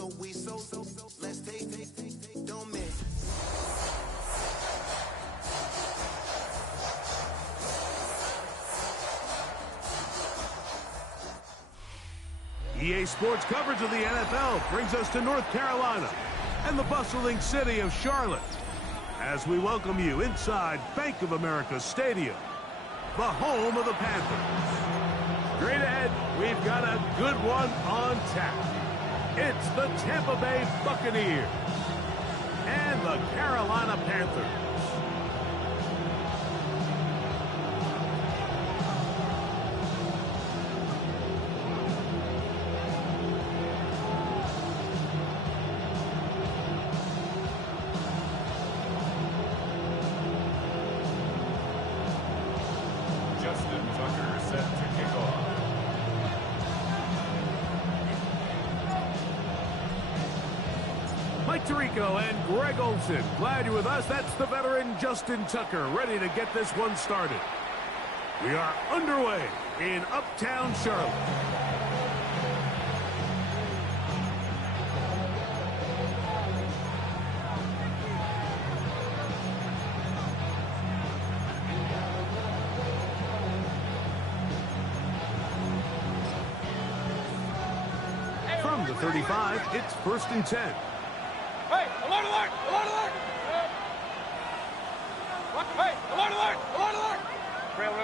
so let's take, don't miss. EA Sports coverage of the NFL brings us to North Carolina and the bustling city of Charlotte as we welcome you inside Bank of America Stadium, the home of the Panthers. Straight ahead, we've got a good one on tap. It's the Tampa Bay Buccaneers and the Carolina Panthers. Mike Tirico and Greg Olsen, glad you're with us. That's the veteran Justin Tucker, ready to get this one started. We are underway in Uptown Charlotte. From the 35, it's 1st and 10. Hey, alert, alert, alert, alert! Hey, alert, alert, alert, alert! Real.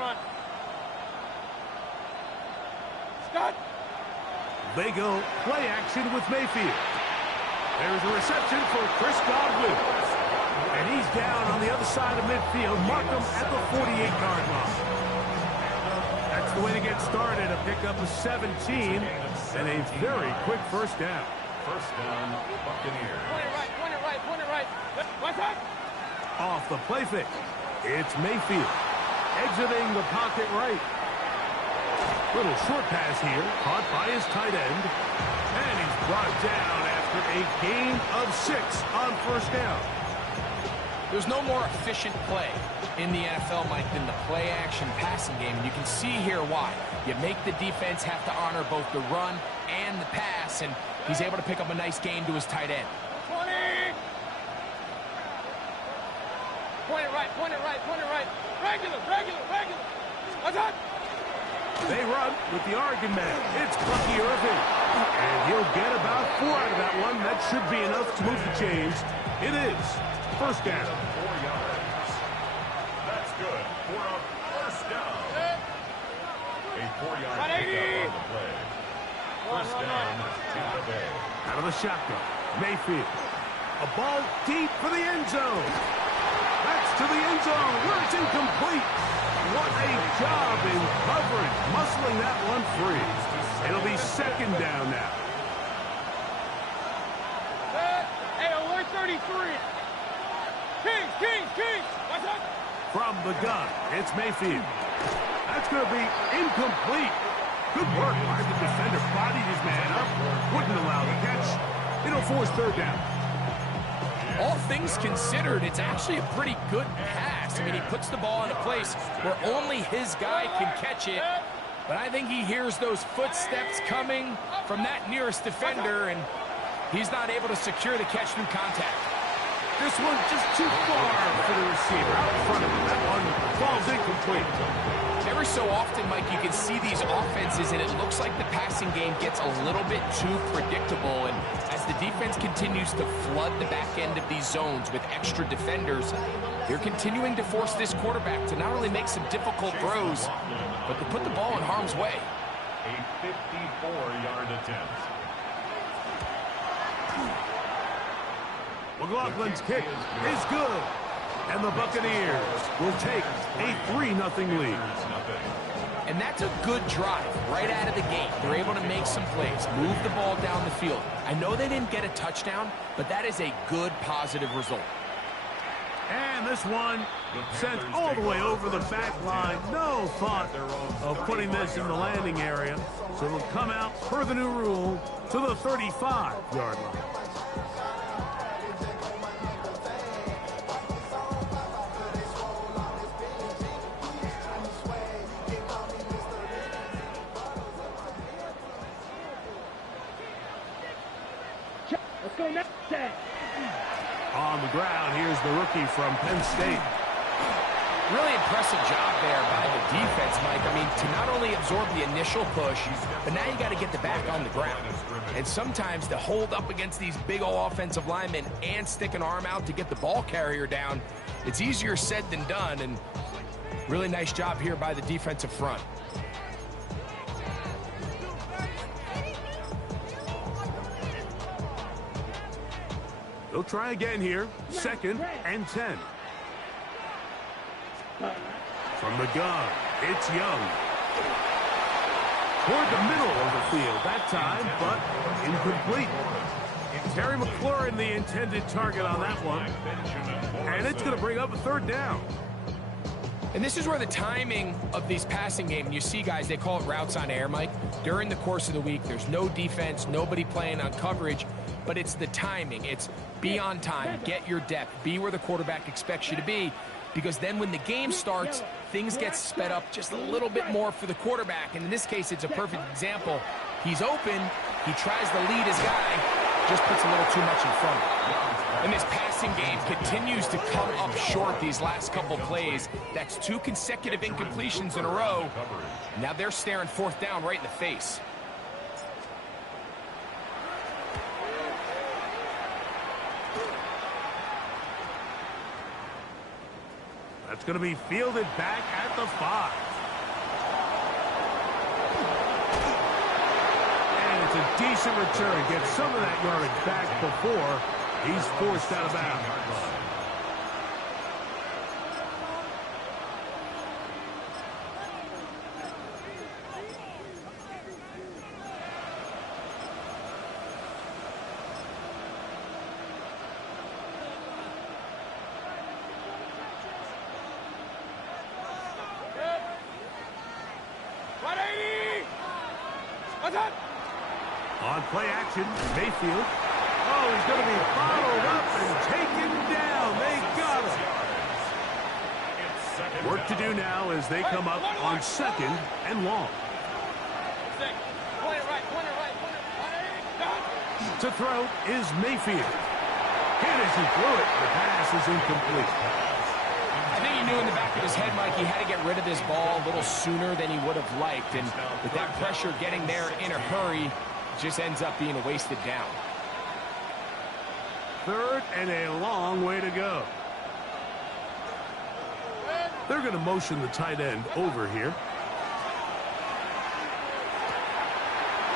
Run. Scott! They go play action with Mayfield. There's a reception for Chris Godwin. And he's down on the other side of midfield. Mark him at the 48-yard line. That's the way to get started, a pickup of 17 and a very quick first down. First down, Buccaneers. Point it right. What's up? Off the play fake, it's Mayfield. Exiting the pocket right. Little short pass here, caught by his tight end. And he's brought down after a gain of 6 on first down. There's no more efficient play in the NFL, Mike, than the play-action passing game. And you can see here why. You make the defense have to honor both the run and the pass, and he's able to pick up a nice gain to his tight end. 20! Point it right. Regular. What's up? They run with the Oregon man. It's Bucky Irving. And he'll get about 4 out of that one. That should be enough to move the chains. It is first down. 4 yards. That's good. For a first down. A 4-yard pickup on the play. First down, Tampa Bay. Out of the shotgun, Mayfield. A ball deep for the end zone. That's to the end zone where it's incomplete. What a job in coverage, muscling that one free. It'll be second down now. Hey, alert 33. Kings. What's up? From the gun, it's Mayfield. That's going to be incomplete. Good work by the defender. Bodied his man up. Wouldn't allow the catch. It'll force third down. All things considered, it's actually a pretty good pass. I mean, he puts the ball in a place where only his guy can catch it. But I think he hears those footsteps coming from that nearest defender, and he's not able to secure the catch through contact. This one just too far for the receiver. Out in front of him. That one falls incomplete. Every so often, Mike, you can see these offenses, and it looks like the passing game gets a little bit too predictable. And as the defense continues to flood the back end of these zones with extra defenders, they're continuing to force this quarterback to not only make some difficult throws, but to put the ball in harm's way. A 54-yard attempt. McLaughlin's kick is good. And the Buccaneers will take a 3-0 lead. And that's a good drive right out of the gate. They're able to make some plays, move the ball down the field. I know they didn't get a touchdown, but that is a good positive result. And this one sent all the way over the back line. No thought of putting this in the landing area. So it'll come out per the new rule to the 35-yard line. On the ground, here's the rookie from Penn State. Really impressive job there by the defense, Mike. I mean, to not only absorb the initial push, but now you got to get the back on the ground. And sometimes to hold up against these big old offensive linemen and stick an arm out to get the ball carrier down, it's easier said than done. And really nice job here by the defensive front. They'll try again here. 2nd and 10. From the gun, it's Young. Toward the middle of the field that time, but incomplete. Terry McLaurin, the intended target on that one. And it's going to bring up a 3rd down. And this is where the timing of these passing game, you see guys, they call it routes on air, Mike. During the course of the week, there's no defense, nobody playing on coverage, but it's the timing. It's be on time, get your depth, be where the quarterback expects you to be, because then when the game starts, things get sped up just a little bit more for the quarterback. And in this case, it's a perfect example. He's open, he tries to lead his guy, just puts a little too much in front. And this passing game continues to come up short these last couple plays. That's 2 consecutive incompletions in a row. Now they're staring 4th down right in the face. That's going to be fielded back at the 5. And it's a decent return. Gets some of that yardage back before he's forced out of bounds. On play action, Mayfield. Oh, he's going to be bottled up and taken down. They got him. Work to do now as they come up on 2nd and long. To throw is Mayfield. Hit as he threw it. The pass is incomplete. I think he knew in the back of his head, Mike, he had to get rid of this ball a little sooner than he would have liked. And with that pressure getting there in a hurry, just ends up being a wasted down. 3rd and a long way to go. They're going to motion the tight end over here.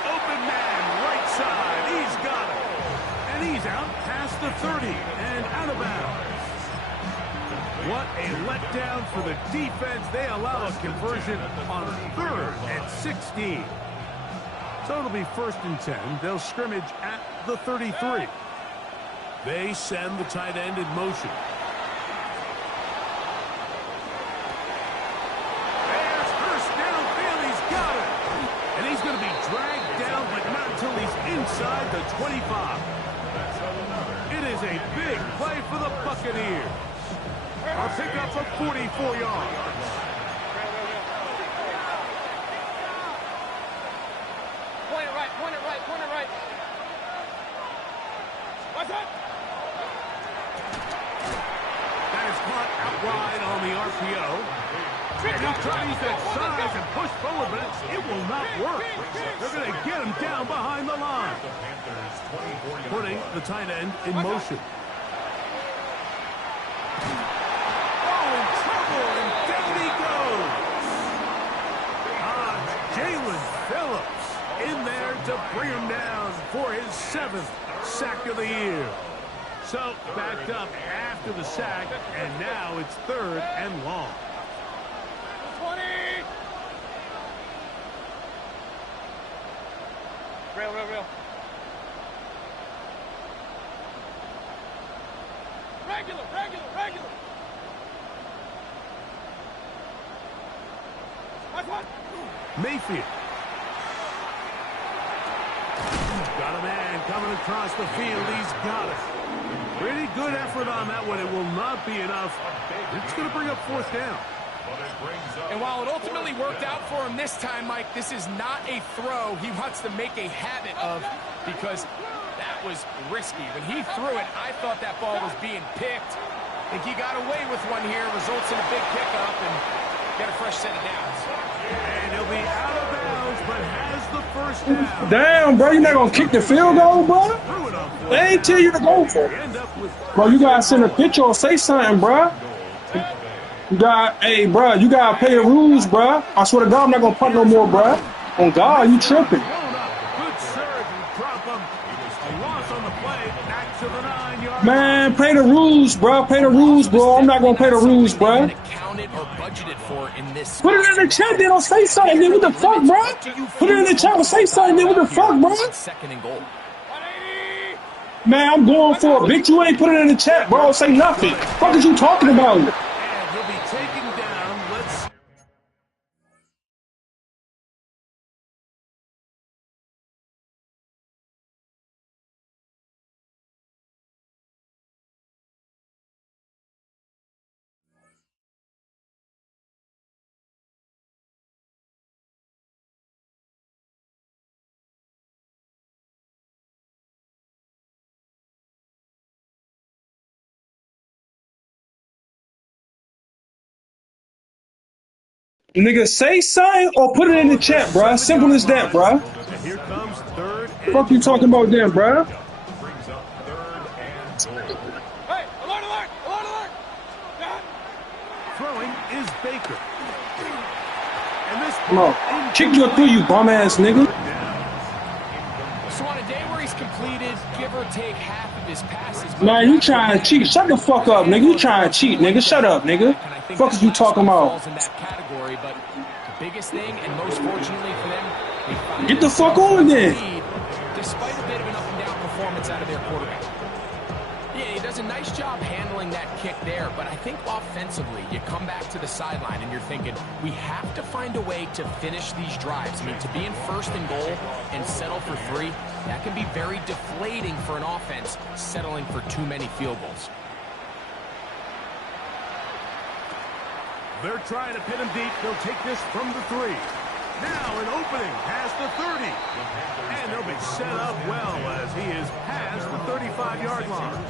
Open man, right side. He's got it. And he's out past the 30 and out of bounds. What a letdown for the defense. They allow a conversion on 3rd and 16. So it'll be 1st and 10. They'll scrimmage at the 33. They send the tight end in motion. There's first downfield. He's got it. And he's going to be dragged down, but not until he's inside the 25. It is a big play for the Buccaneers. A pickup of 44 yards. Point it right, point it right, point it right. What's up? That is caught out wide on the RPO. And he'll try to use that size and push forward, but it will not work. They're going to get him down behind the line. Putting the tight end in motion. In there to bring him down for his 7th sack of the year. So backed up after the sack, and now it's 3rd and long. 20. Real. Regular. What? Mayfield. Got a man coming across the field. He's got it. Pretty good effort on that one. It will not be enough. It's going to bring up 4th down. And while it ultimately worked out for him this time, Mike, this is not a throw he wants to make a habit of, because that that was risky. When he threw it, I thought that ball was being picked. I think he got away with one here. Results in a big pickup and get a fresh set of downs. And he'll be out of bounds, but has the first down. Damn, bro, you're not going to kick the field goal, bro? They ain't tell you to go for it. Bro, you got to send a picture or say something, bro. You got, hey, bro, you got to pay the rules, bro. I swear to God, I'm not going to punt no more, bro. On God, you tripping. Man, pay the rules, bro. Pay the rules, bro. I'm not gonna pay the rules, bro. Put it in the chat, then don't say something. Then what the fuck, bro? Put it in the chat and say something. Then what the fuck, bro? Man, I'm going for it, bitch. You ain't put it in the chat, bro. Say nothing. What is you talking about? And he'll be taken down. Let's. Nigga, say something or put it in the chat, bro. Simple as that, bro. And here comes third. Fuck you talking about then, bro? Hey, alert, alert, alert, alert! Down. Throwing is Baker. And this Come on. Kick you through, you bum ass nigga. So on a day where he's completed, give or take half of his passes. Man, you trying to cheat. Shut the fuck up, nigga. You trying to cheat, nigga. Shut up, nigga. Fuck is you talking about? In that category, but the biggest thing, and most fortunately for them, get the fuck on then. Despite a bit of an up and down performance out of their quarterback. Yeah, he does a nice job handling that kick there, but I think offensively, you come back to the sideline and you're thinking, we have to find a way to finish these drives. I mean, to be in first and goal and settle for 3, that can be very deflating for an offense, settling for too many field goals. They're trying to pin him deep. They'll take this from the 3. Now an opening past the 30. And they'll be set up well as he is past the 35-yard line.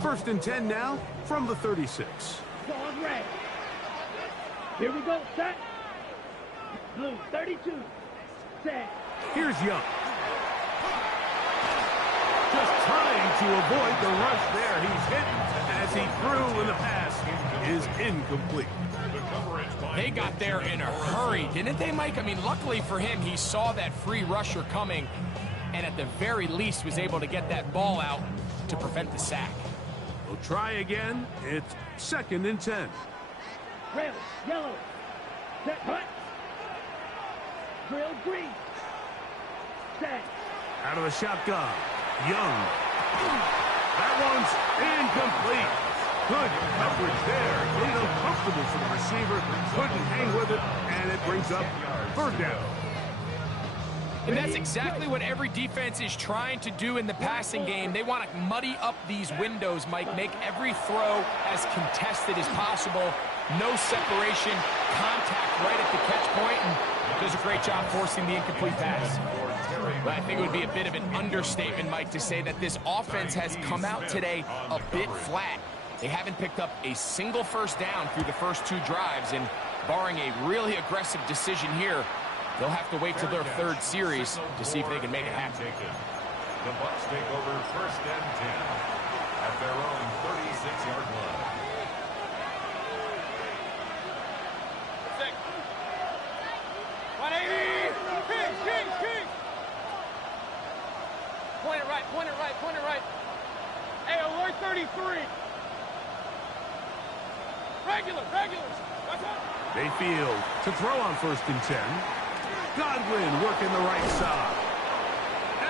First and 10 now from the 36. Going red. Here we go, set. Blue, 32. Set. Here's Young. Just trying to avoid the rush there. He's hit as he threw, and the pass is incomplete. They got there in a hurry, didn't they, Mike? I mean, luckily for him, he saw that free rusher coming, and at the very least was able to get that ball out to prevent the sack. We'll try again. It's second and 10. Red, yellow. Set, hut. Drill, green. Set. Out of the shotgun. Young. That one's incomplete. Good coverage there. A little comfortable for the receiver. Couldn't hang with it, and it brings up third down. And that's exactly what every defense is trying to do in the passing game. They want to muddy up these windows, Mike, make every throw as contested as possible. No separation, contact right at the catch point, and does a great job forcing the incomplete pass. But I think it would be a bit of an understatement, Mike, to say that this offense has come out today a bit flat. They haven't picked up a single first down through the first 2 drives, and barring a really aggressive decision here, they'll have to wait till their 3rd series to see if they can make it happen. The Bucs take over first and 10 at their own 36-yard line. Point it right, point it right, point it right. Hey, alert 33. Regulars. Watch out. Mayfield to throw on first and 10. Godwin working the right side.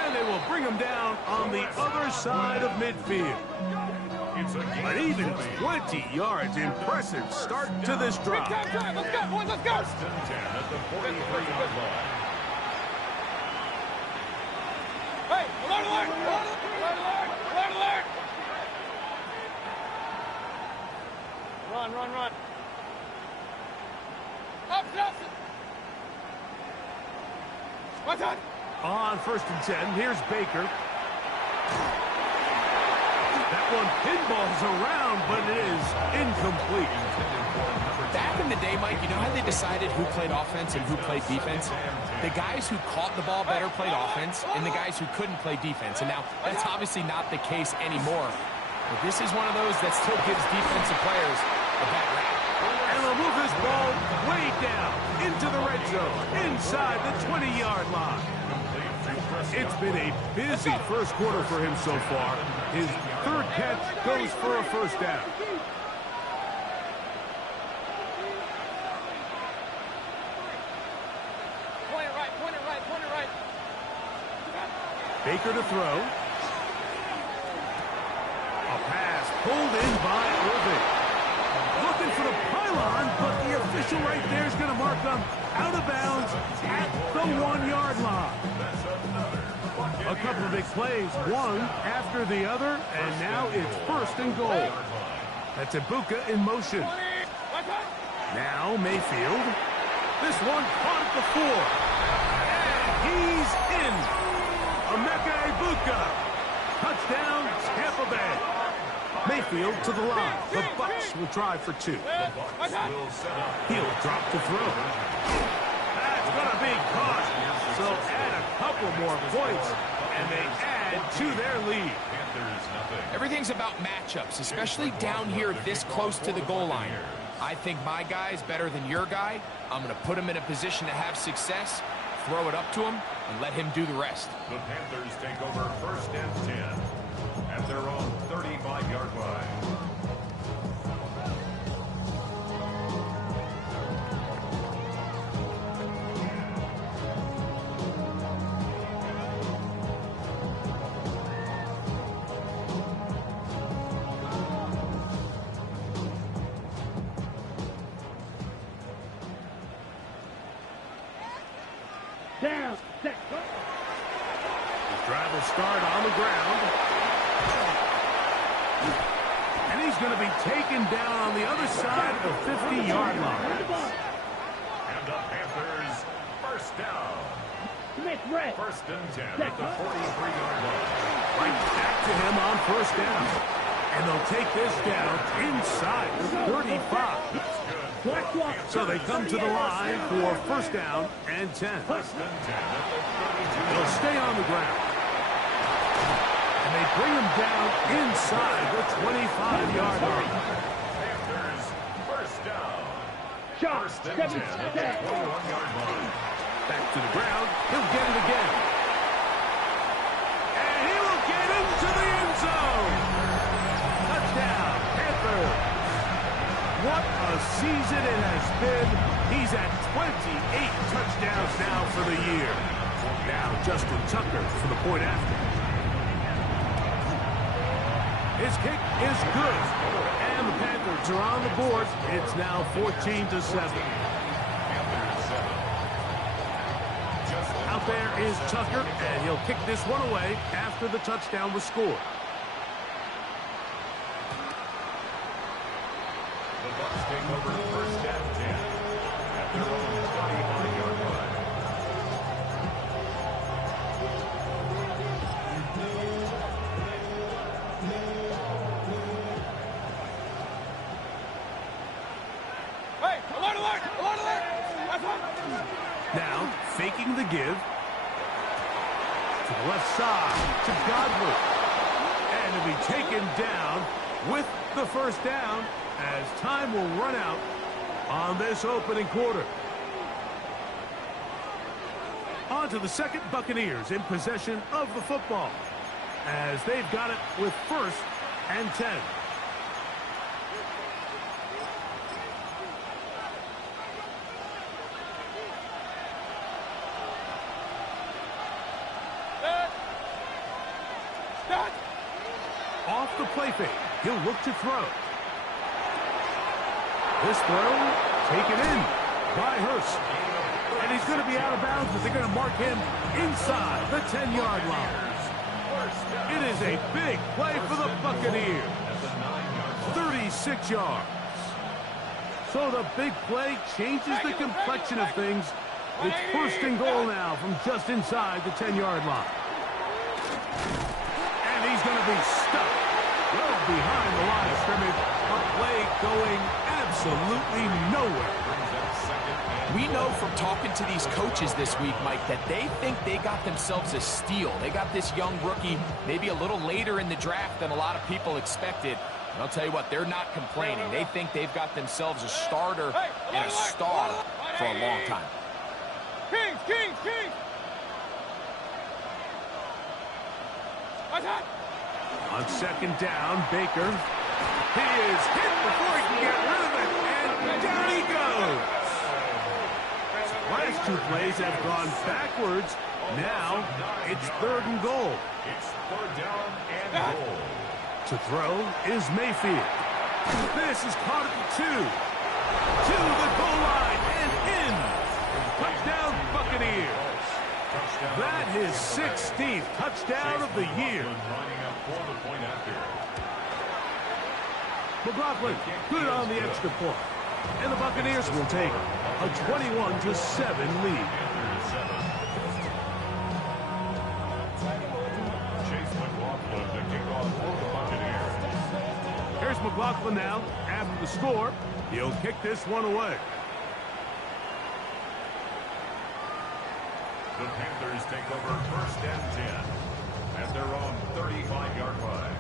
And they will bring him down on the other side of midfield. An even 20 yards. Impressive start to this drive. Let's go, boys, let's go. First and 10 at the 43-yard line. Hey, alert, alert, alert, alert, alert, alert. run. Up. What's on? On 1st and 10, here's Baker. That one pinballs around, but it is incomplete. Back in the day, Mike, you know how they decided who played offense and who played defense? The guys who caught the ball better played offense, and the guys who couldn't play defense. And now, that's obviously not the case anymore. But this is one of those that still gives defensive players a bad rap. And they'll move this ball way down into the red zone, inside the 20-yard line. It's been a busy first quarter for him so far. His 3rd catch goes for a 1st down. Point it right. Baker to throw. A pass pulled in by Irving. Looking for the pylon, but the official right there is going to mark them out of bounds at the 1-yard line. A couple of big plays, one after the other, and now it's 1st and goal. That's Ibuka in motion. Now Mayfield. This one caught at the 4. And he's in. Emeka Ibuka. Touchdown, Tampa Bay. Mayfield to the line. The Bucs will try for 2. He'll drop to throw. That's going to be caught. So add a couple more points, and they add to their lead. Everything's about matchups, especially down here this close to the goal line. I think my guy's better than your guy. I'm going to put him in a position to have success, throw it up to him, and let him do the rest. The Panthers take over 1st and 10 at their own 35-yard line. Down. Set. His drive will start on the ground. And he's going to be taken down on the other side of the 50-yard line. And the Panthers, 1st down. Smith red. 1st and 10 at the 43-yard line. Right back to him on 1st down. And they'll take this down inside the 35. So they come to the line for 1st down and 10. They'll stay on the ground. And they bring him down inside the 25-yard line. Panthers, 1st down. Shot. 1st and 10 at the 21-yard line. Back to the ground. He'll get it again. And he will get into the end zone. Touchdown, Panthers. What a season it has been. He's at 28 touchdowns now for the year. Now Justin Tucker for the point after. His kick is good. And the Panthers are on the board. It's now 14-7. Out there is Tucker, and he'll kick this one away after the touchdown was scored. The Bucs take over 1st and 10 at their own 35-yard line. Hey, alert! Now, faking the give. To the left side, to Godwin. And to be taken down with the 1st down as time will run out on this opening quarter. On to the 2nd, Buccaneers in possession of the football as they've got it with 1st and 10. Off the play fake, he'll look to throw. This throw taken in by Hurst. And he's going to be out of bounds, but they're going to mark him inside the 10-yard line. It is a big play for the Buccaneers. 36 yards. So the big play changes the complexion of things. It's first and goal now from just inside the 10-yard line. And he's going to be stuck well behind the line of scrimmage. A play going absolutely nowhere. We know from talking to these coaches this week, Mike, that they think they got themselves a steal. They got this young rookie maybe a little later in the draft than a lot of people expected. And I'll tell you what, they're not complaining. They think they've got themselves a starter and a star for a long time. Kings, Kings, Kings! On second down, Baker. He is hit before he can get rid of it, and down he goes. Last two plays have gone backwards. Now it's third and goal. It's third down and goal. To throw is Mayfield. This is caught at the 2. To the goal line and in. Touchdown Buccaneers. That is 16th touchdown of the year. McLaughlin good on the extra point. And the Buccaneers will take a 21-7 lead. Here's McLaughlin now. After the score, he'll kick this one away. The Panthers take over first and 10 at their own 35-yard line.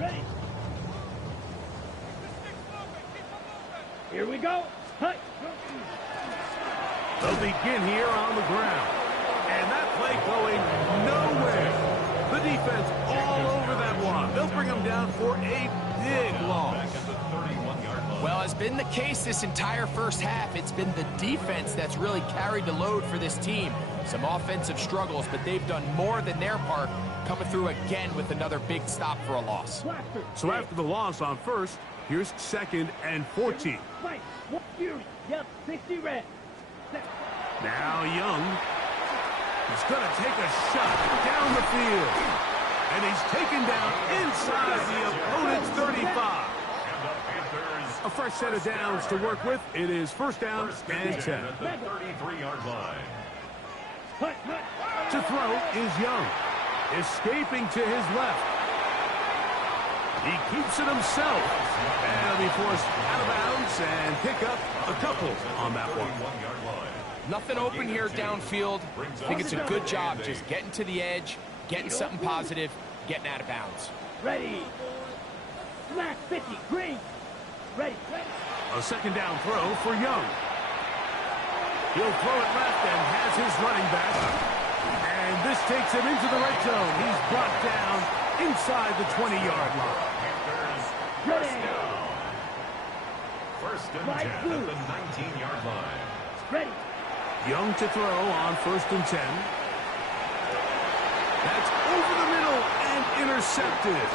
Ready. Here we go. Hut. They'll begin here on the ground. And that play going nowhere. The defense all over that one. They'll bring them down for a big loss. Well, as been the case this entire first half, it's been the defense that's really carried the load for this team. Some offensive struggles, but they've done more than their part, coming through again with another big stop for a loss. So after the loss on first, here's second and 14. Fight. What fury? Yep, 60 red. Now Young. He's going to take a shot down the field. And he's taken down inside the opponent's 35. A fresh set of downs to work with. It is first down and 10. At the 33-yard line. To throw is Young. Escaping to his left. He keeps it himself. And he'll be forced out of bounds and pick up a couple on that one. Nothing open here downfield. I think it's a good job just getting to the edge, getting something positive, getting out of bounds. Ready. Smash 50. Green. Ready. A second down throw for Young. He'll throw it left and has his running back. And this takes him into the red zone. He's brought down inside the 20-yard line. Ready. First and 10 at the 19-yard line. Ready. Young to throw on first and 10. That's over the middle and intercepted.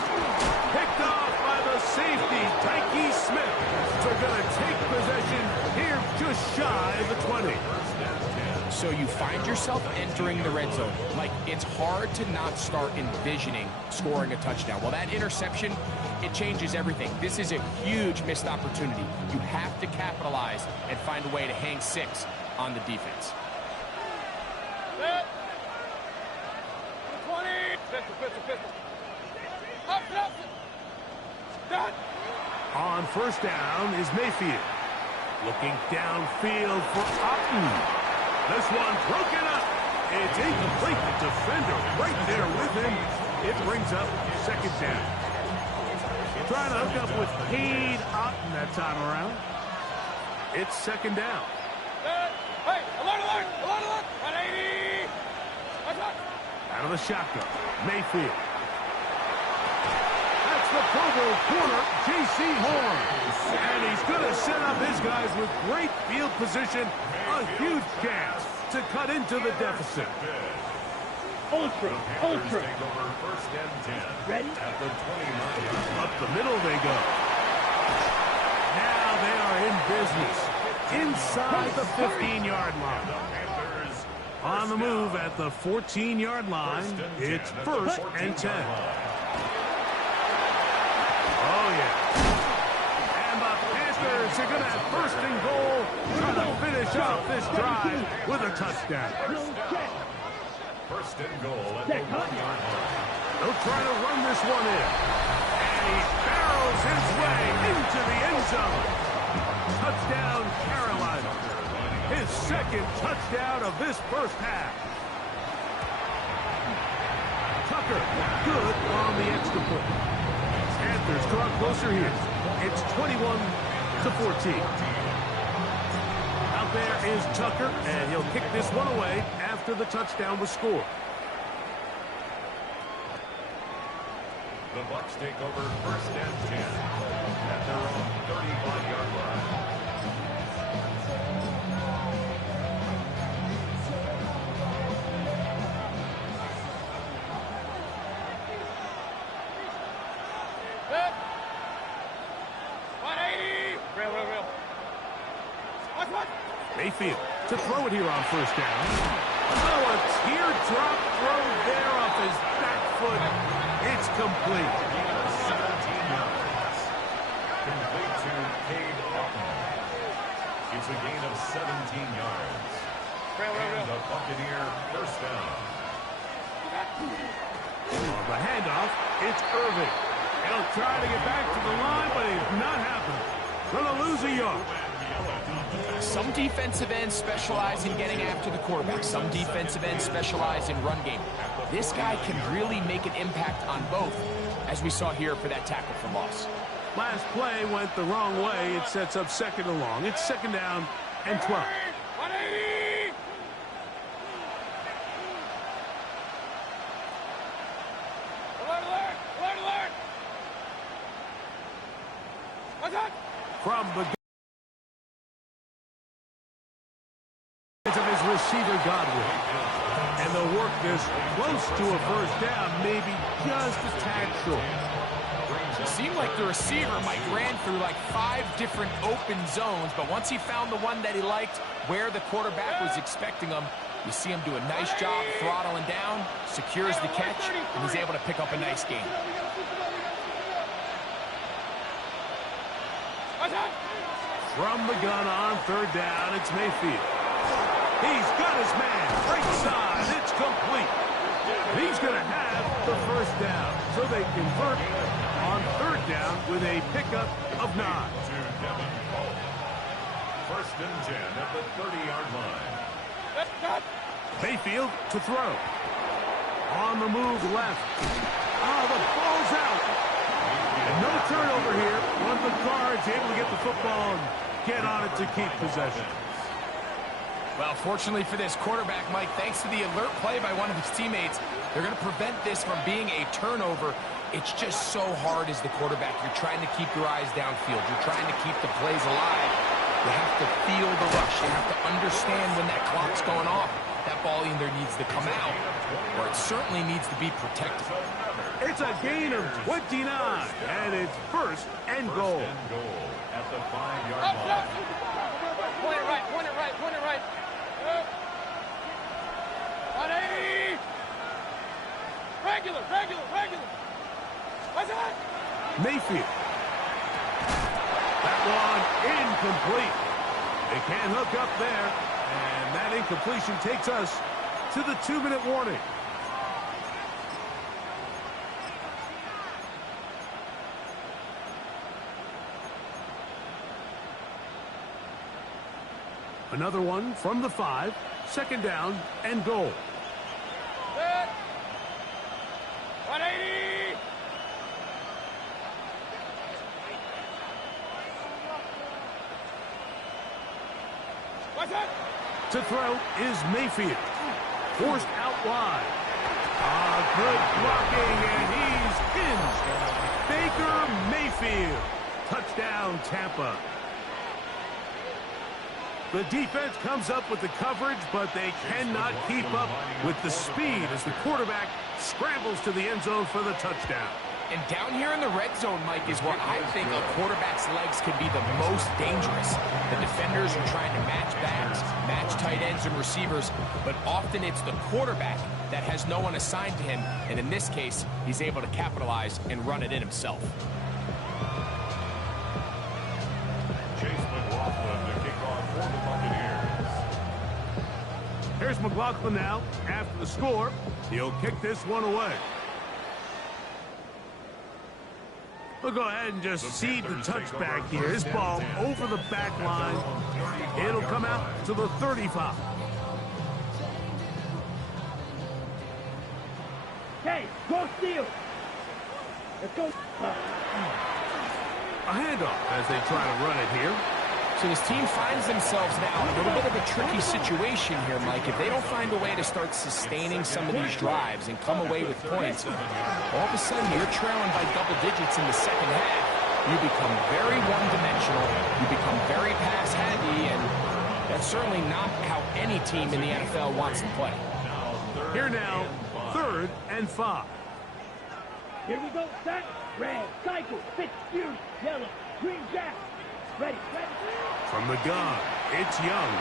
Picked off by the safety, Tyke Smith. They're going to take possession here just shy of the 20. So you find yourself entering the red zone. Like, it's hard to not start envisioning scoring a touchdown. Well, that interception, it changes everything. This is a huge missed opportunity. You have to capitalize and find a way to hang 6 on the defense. 20. Pistol. Up. Done. On first down is Mayfield. Looking downfield for Otten. This one broken up. It's incomplete. The defender right there with him. It brings up second down. Trying to hook up with Cade Otten that time around. It's second down. Hey, alert! 180! Out of the shotgun, Mayfield. That's the Pro Bowl corner, J.C. Horn. And he's going to set up his guys with great field position. A huge chance to cut into the deficit. Ultra. First and 10. Ready? At the 29. Up the middle they go. Now they are in business. inside the 15-yard line. On the move at the 14-yard line, it's 1st and 10. Oh, yeah. And the Panthers are going to have 1st and goal, trying to finish off this drive with a touchdown. 1st and goal at the 1-yard line. They'll try to run this one in. And he barrels his way into the end zone. Touchdown, Carolina. His 2nd touchdown of this 1st half. Tucker, good on the extra point. Panthers draw closer here. It's 21-14. Out there is Tucker, and he'll kick this one away after the touchdown was scored. The Bucs take over 1st and 10 at their own 35-yard line. Mayfield to throw it here on 1st down. Oh, a teardrop throw there off his back foot. It's complete. 17 yards. Complete to Cade Otton. It's a gain of 17 yards. And the Buccaneer 1st down. On the handoff, it's Irving. He'll try to get back to the line, but it's not happening. Gonna lose a yard. Some defensive ends specialize in getting after the quarterback. Some defensive ends specialize in run game. This guy can really make an impact on both, as we saw here for that tackle for loss. Last play went the wrong way. It sets up 2nd and long. It's 2nd down and 12. 180! Alert, alert! Alert, alert! What's that? From the of his receiver Godwin. And they'll work this close to a 1st down, maybe just a tad short. It seemed like the receiver Mike ran through like 5 different open zones, but once he found the one that he liked, where the quarterback was expecting him, you see him do a nice job throttling down, secures the catch, and he's able to pick up a nice gain. From the gun on 3rd down, it's Mayfield. He's got his man, right side, it's complete. He's going to have the 1st down, so they convert on 3rd down with a pickup of 9. To Devin Cole. 1st and 10 at the 30-yard line. Mayfield to throw. On the move left. Oh, the ball's out. And no turnover here. One of the guards able to get the football and get on it to keep possession. Well, fortunately for this quarterback, Mike, thanks to the alert play by one of his teammates, they're going to prevent this from being a turnover. It's just so hard as the quarterback. You're trying to keep your eyes downfield. You're trying to keep the plays alive. You have to feel the rush. You have to understand when that clock's going off. That ball either needs to come out, or it certainly needs to be protected. It's a gain of 29, and it's 1st and goal. 1st and goal at the 5-yard line. Point it right, point it right, point it right. 180! Regular, regular, regular. What's that? Mayfield. That one incomplete. They can't hook up there, and that incompletion takes us to the 2-minute warning. Another one from the 5, 2nd down and goal. 180! What's that? To throw is Mayfield. Forced out wide. Good blocking, and he's in. Baker Mayfield. Touchdown, Tampa. The defense comes up with the coverage, but they cannot keep up with the speed as the quarterback scrambles to the end zone for the touchdown. And down here in the red zone, Mike, is where I think a quarterback's legs can be the most dangerous. The defenders are trying to match backs, match tight ends and receivers, but often it's the quarterback that has no one assigned to him, and in this case, he's able to capitalize and run it in himself. Chase McLaughlin to kick off for the Buccaneers. Here's McLaughlin now. After the score, he'll kick this one away. We'll go ahead and just cede the touchback here. His ball over the back line. It'll come out to the 35. Hey, go steal. Let's go. A handoff as they try to run it here. So this team finds themselves now in a little bit of a tricky situation here, Mike. If they don't find a way to start sustaining some of these drives and come away with points, all of a sudden you're trailing by double digits in the second half. You become very one-dimensional. You become very pass-heavy, and that's certainly not how any team in the NFL wants to play. Here now, 3rd and 5. Here we go. Set. Red. Cycle. Fit. Fury. Yellow. Green. Jack. Ready. Ready. From the gun, it's Young.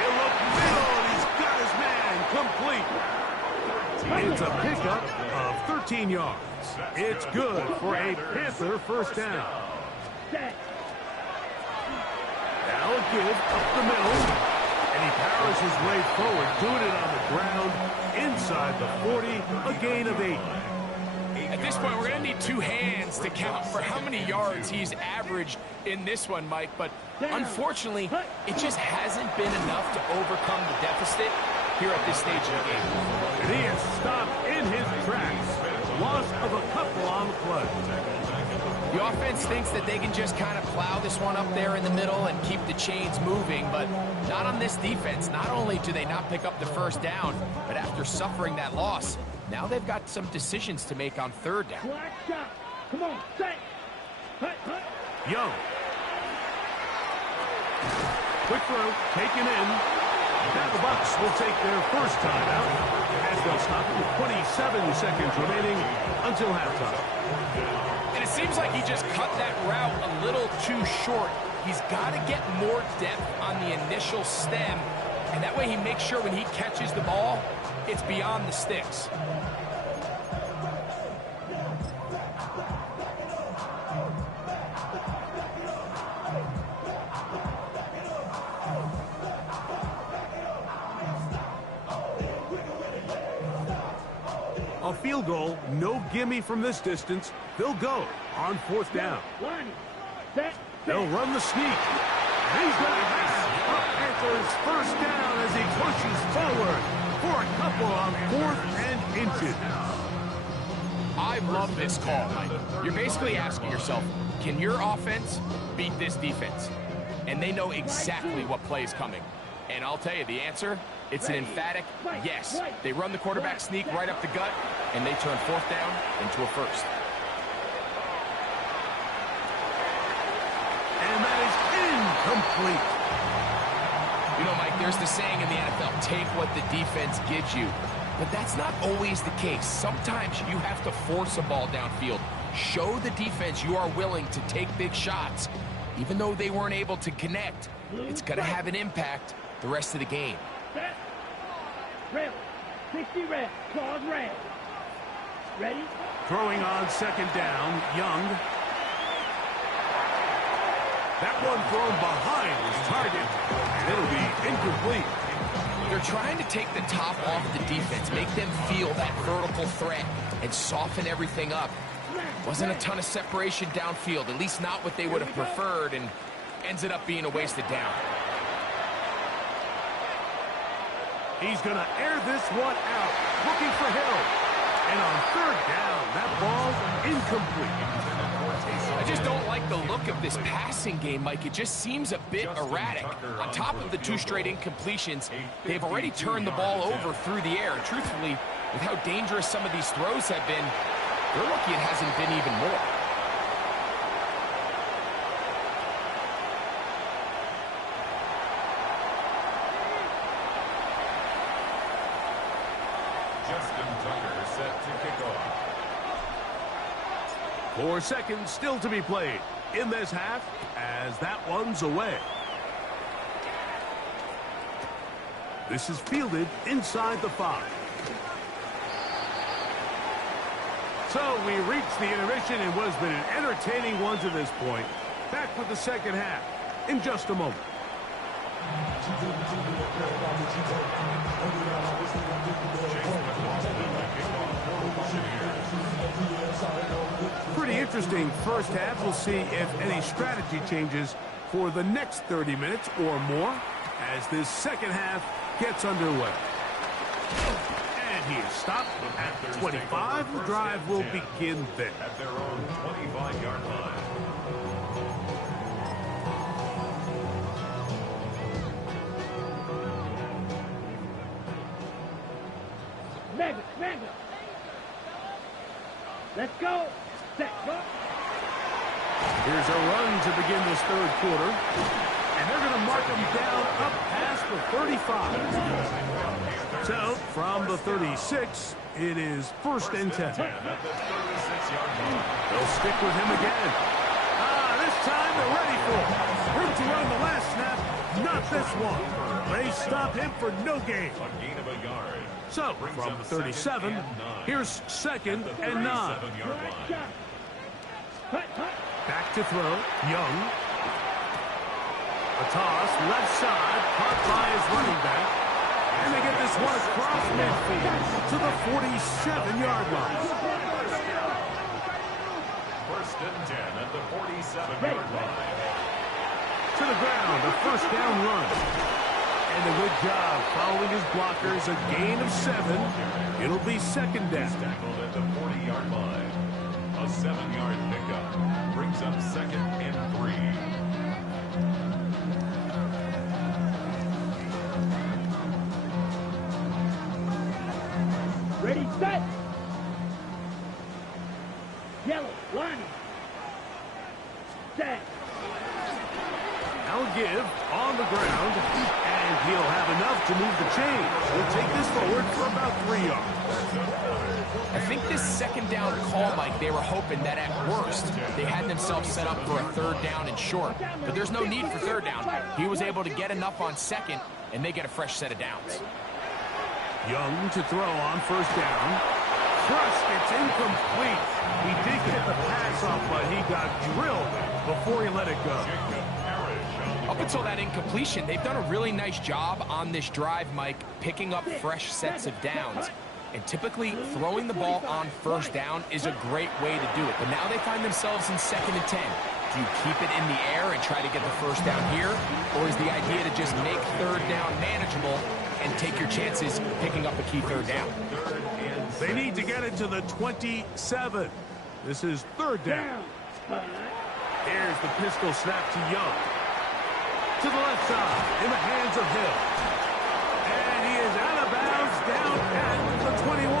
He'll look middle, and he's got his man complete. It's a pickup of 13 yards. It's good for a Panther first down. Now a give up the middle, and he powers his way forward, doing it on the ground inside the 40, a gain of 8. At this point, we're going to need 2 hands to count for how many yards he's averaged in this one, Mike. But unfortunately, it just hasn't been enough to overcome the deficit here at this stage of the game. And he is stopped in his tracks. Loss of a couple on the play. The offense thinks that they can just kind of plow this one up there in the middle and keep the chains moving, but not on this defense. Not only do they not pick up the first down, but after suffering that loss, now they've got some decisions to make on 3rd down. Black shot. Come on. Set. Hut, hut. Young. Quick throw, taken in. Now the Bucs will take their first time out as they'll stop it with 27 seconds remaining until halftime. And it seems like he just cut that route a little too short. He's got to get more depth on the initial stem, and that way he makes sure when he catches the ball, it's beyond the sticks. A field goal, no gimme from this distance. They'll go on 4th down. Line. Set. They'll run the sneak. And he's going to have a Panthers first down as he pushes forward for a couple on 4th and inches. I love this call, Mike. You're basically asking yourself, can your offense beat this defense? And they know exactly what play is coming. And I'll tell you the answer, it's an emphatic yes. They run the quarterback sneak right up the gut, and they turn 4th down into a first. And that is incomplete. You know, Mike, there's the saying in the NFL, take what the defense gives you. But that's not always the case. Sometimes you have to force a ball downfield. Show the defense you are willing to take big shots. Even though they weren't able to connect, it's going to have an impact the rest of the game. Set. Red. 60 red. Claws red. Ready? Throwing on 2nd down, Young. That one thrown behind his target, and it'll be incomplete. They're trying to take the top off the defense, make them feel that vertical threat, and soften everything up. Wasn't a ton of separation downfield, at least not what they would have preferred, and ends it up being a wasted down. He's going to air this one out, looking for Hill. And on 3rd down, that ball incomplete. I just don't like the look of this passing game, Mike. It just seems a bit erratic. On top of the 2 straight incompletions, they've already turned the ball over through the air. Truthfully, with how dangerous some of these throws have been, they're lucky it hasn't been even more. 4 seconds still to be played in this half as that one's away. This is fielded inside the 5. So we reached the intermission in what has been an entertaining one to this point. Back with the second half in just a moment. Pretty interesting first half. We'll see if any strategy changes for the next 30 minutes or more as this second half gets underway. And he is stopped at 25. The drive will begin then. At their own 25-yard line. Mega. Let's go. Set, go. Here's a run to begin this third quarter. And they're going to mark him down up past the 35. So, from the 36, it is 1st and 10. They'll stick with him again. This time they're ready for it. Room to run the last snap, not this one. They stop him for no gain. A gain of a yard. So, from the 37, here's 2nd and 9. Back to throw, Young. A toss, left side, caught by his running back. And they get this one across midfield to the 47-yard line. 1st and 10 at the 47-yard line. To the ground, a 1st down run. And a good job following his blockers, a gain of 7. It'll be 2nd down. Tackled at the 40-yard line. A 7-yard pickup brings up 2nd and 3. Ready, set. Yellow, line. Set. Now give on the ground, and he'll have enough to move the chains. He'll take this forward for about 3 yards. I think this 2nd down call, Mike, they were hoping that at worst they had themselves set up for a 3rd down and short. But there's no need for 3rd down. He was able to get enough on 2nd, and they get a fresh set of downs. Young to throw on 1st down. Crushed, it's incomplete. He did get the pass off, but he got drilled before he let it go. Up until that incompletion, they've done a really nice job on this drive, Mike, picking up fresh sets of downs. And typically, throwing the ball on 1st down is a great way to do it. But now they find themselves in 2nd and 10. Do you keep it in the air and try to get the 1st down here? Or is the idea to just make 3rd down manageable and take your chances picking up a key 3rd down? They need to get it to the 27. This is 3rd down. Here's the pistol snap to Young. To the left side, in the hands of Hill. And he is out of bounds down at the 21.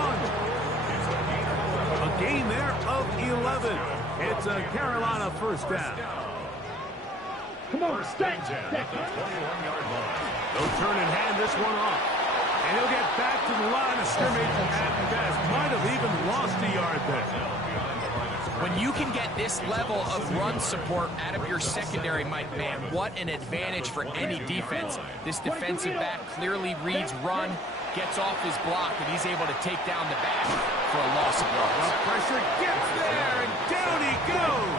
A gain there of 11. It's a Carolina 1st down. Come on, set. They'll turn and hand this one off. And he'll get back to the line of scrimmage at best. Might have even lost a yard there. When you can get this level of run support out of your secondary, Mike, man, what an advantage for any defense. This defensive back clearly reads run, gets off his block, and he's able to take down the back for a loss of yards. Pressure gets there, and down he goes.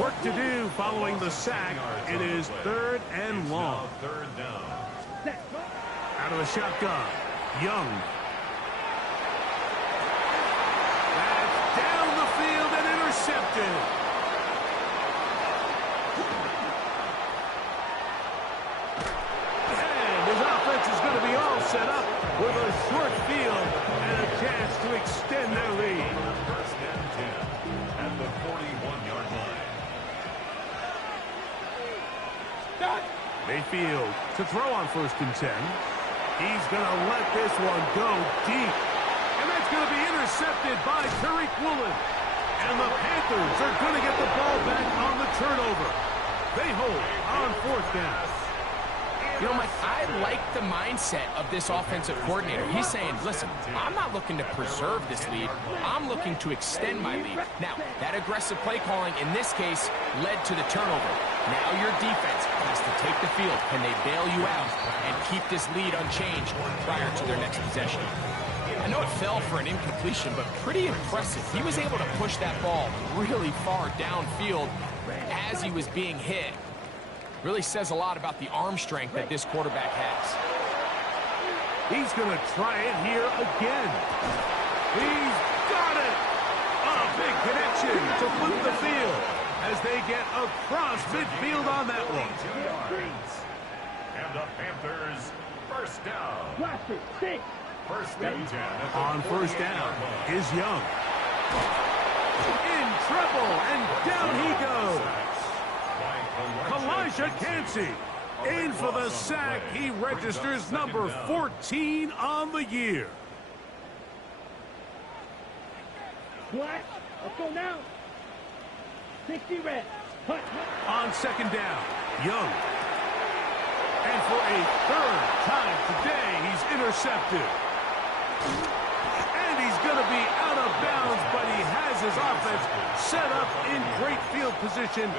Work to do following the sack. It is 3rd and long. 3rd down. Out of the shotgun, Young. That's down the field and intercepted. And his offense is going to be all set up with a short field and a chance to extend their lead. 1st and 10 at the 41-yard line. Mayfield to throw on 1st and 10. He's going to let this one go deep. And that's going to be intercepted by Tariq Woolen. And the Panthers are going to get the ball back on the turnover. They hold on 4th down. You know, Mike, I like the mindset of this offensive coordinator. He's saying, listen, I'm not looking to preserve this lead. I'm looking to extend my lead. Now, that aggressive play calling in this case led to the turnover. Now your defense has to take the field. Can they bail you out and keep this lead unchanged prior to their next possession? I know it fell for an incompletion, but pretty impressive. He was able to push that ball really far downfield as he was being hit. Really says a lot about the arm strength that this quarterback has. He's going to try it here again. He's got it! A big connection to flip the field as they get across midfield on that one. And the Panthers, first down. Blaster, 6. First and 10. On first down is Young. In trouble, and down he goes. Elijah Cansey in for the sack. He registers number 14 on the year. Black, let's go now. 60 red. Hut. On second down, Young. And for a third time today, he's intercepted. And he's going to be out of bounds, but he has his offense set up in great field position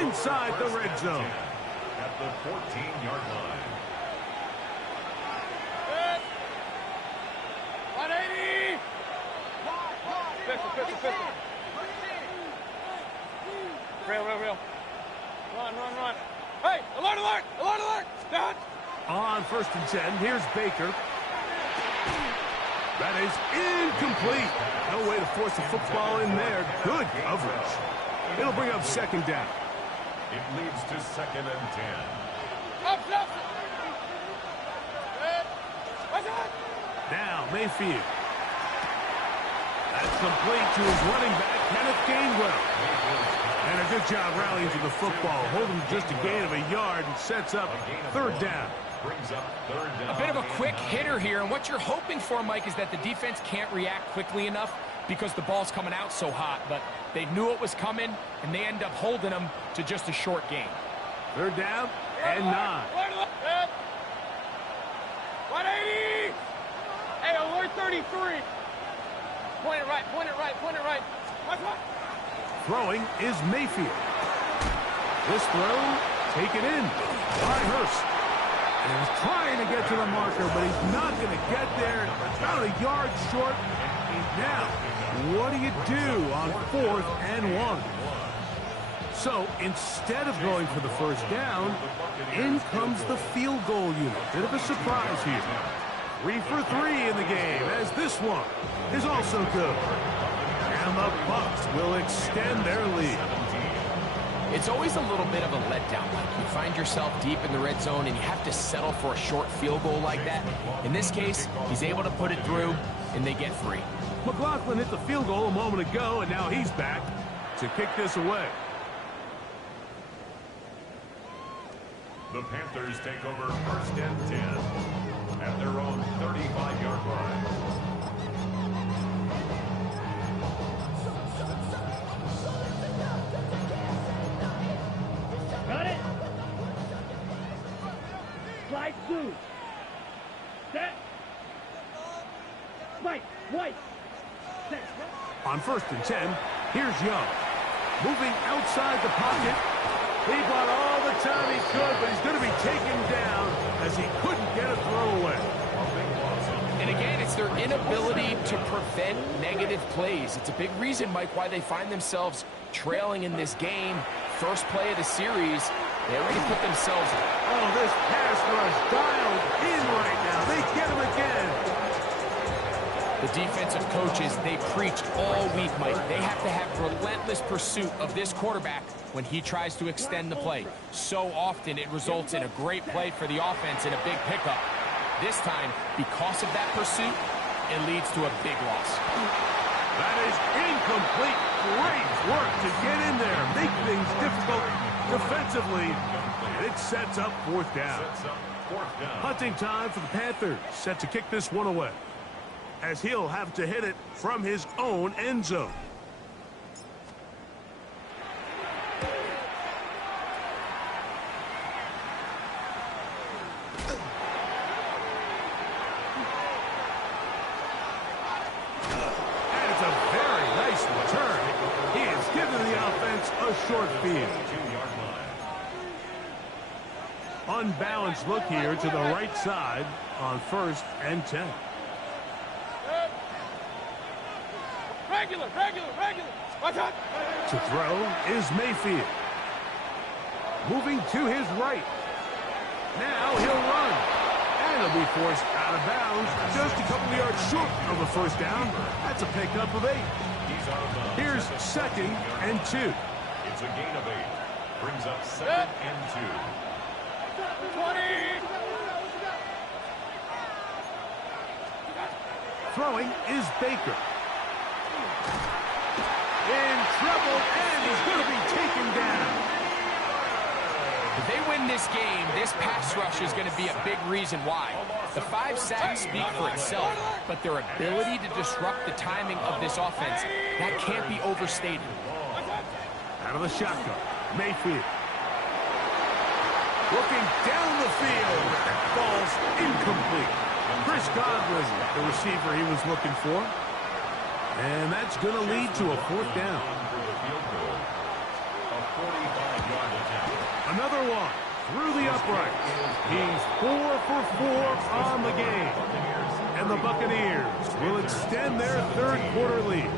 inside the red zone. At the 14-yard line. 180! Pistol. Real. Run. Hey, alert! Down! On first and 10, here's Baker. That is incomplete. No way to force the football in there. Good coverage. It'll bring up second down. It leads to second and 10. Up! What's that? Now, Mayfield. That's complete to his running back, Kenneth Gainwell. And a good job rallying to the football. Holding just a gain of a yard and sets up third down. Brings up third down. A bit of a quick hitter here, and what you're hoping for, Mike, is that the defense can't react quickly enough because the ball's coming out so hot, but they knew it was coming, and they end up holding them to just a short gain. Third down and 9. 180! Hey, alert 33! Point it right. What's what? Throwing is Mayfield. This throw taken in by Hurst. And he's trying to get to the marker, but he's not going to get there. About a yard short. Now, what do you do on 4th and 1? So, instead of going for the first down, in comes the field goal unit. Bit of a surprise here. 3 for 3 in the game, as this one is also good. And the Bucs will extend their lead. It's always a little bit of a letdown. Like you find yourself deep in the red zone and you have to settle for a short field goal like that. In this case, he's able to put it through, and they get 3. McLaughlin hit the field goal a moment ago, and now he's back to kick this away. The Panthers take over first and 10 at their own 35-yard line. Got it. Slide through. Set. Mike, White. Set. On first and 10, here's Young. Moving outside the pocket. He bought all the time he could, but he's going to be taken down as he couldn't get a throwaway. And again, it's their inability to prevent negative plays. It's a big reason, Mike, why they find themselves trailing in this game. First play of the series, they already put themselves in. Oh, this pass rush dialed in right now. They get him again. The defensive coaches, they preached all week, Mike. They have to have relentless pursuit of this quarterback when he tries to extend the play. So often it results in a great play for the offense and a big pickup. This time, because of that pursuit, it leads to a big loss. That is incomplete. Great work to get in there. Make things difficult defensively. And it sets up fourth down. Hunting time for the Panthers. Set to kick this one away, as he'll have to hit it from his own end zone. a short field. Unbalanced look here to the right side on 1st and 10. Regular. Watch out. To throw is Mayfield. Moving to his right. Now he'll run. And he'll be forced out of bounds just a couple of yards short of a first down. That's a pickup of 8. Here's 2nd and 2. It's a gain of 8. Brings up 2nd and 2. 20. Throwing is Baker. In trouble, and he's going to be taken down. If they win this game, this pass rush is going to be a big reason why. The 5 sacks speak for itself, but their ability to disrupt the timing of this offense, that can't be overstated. Out of the shotgun, Mayfield. Looking down the field. Ball's incomplete. Chris Godwin, the receiver he was looking for. And that's going to lead to a 4th down. Another one through the upright. He's 4 for 4 on the game. And the Buccaneers will extend their 3rd quarter lead.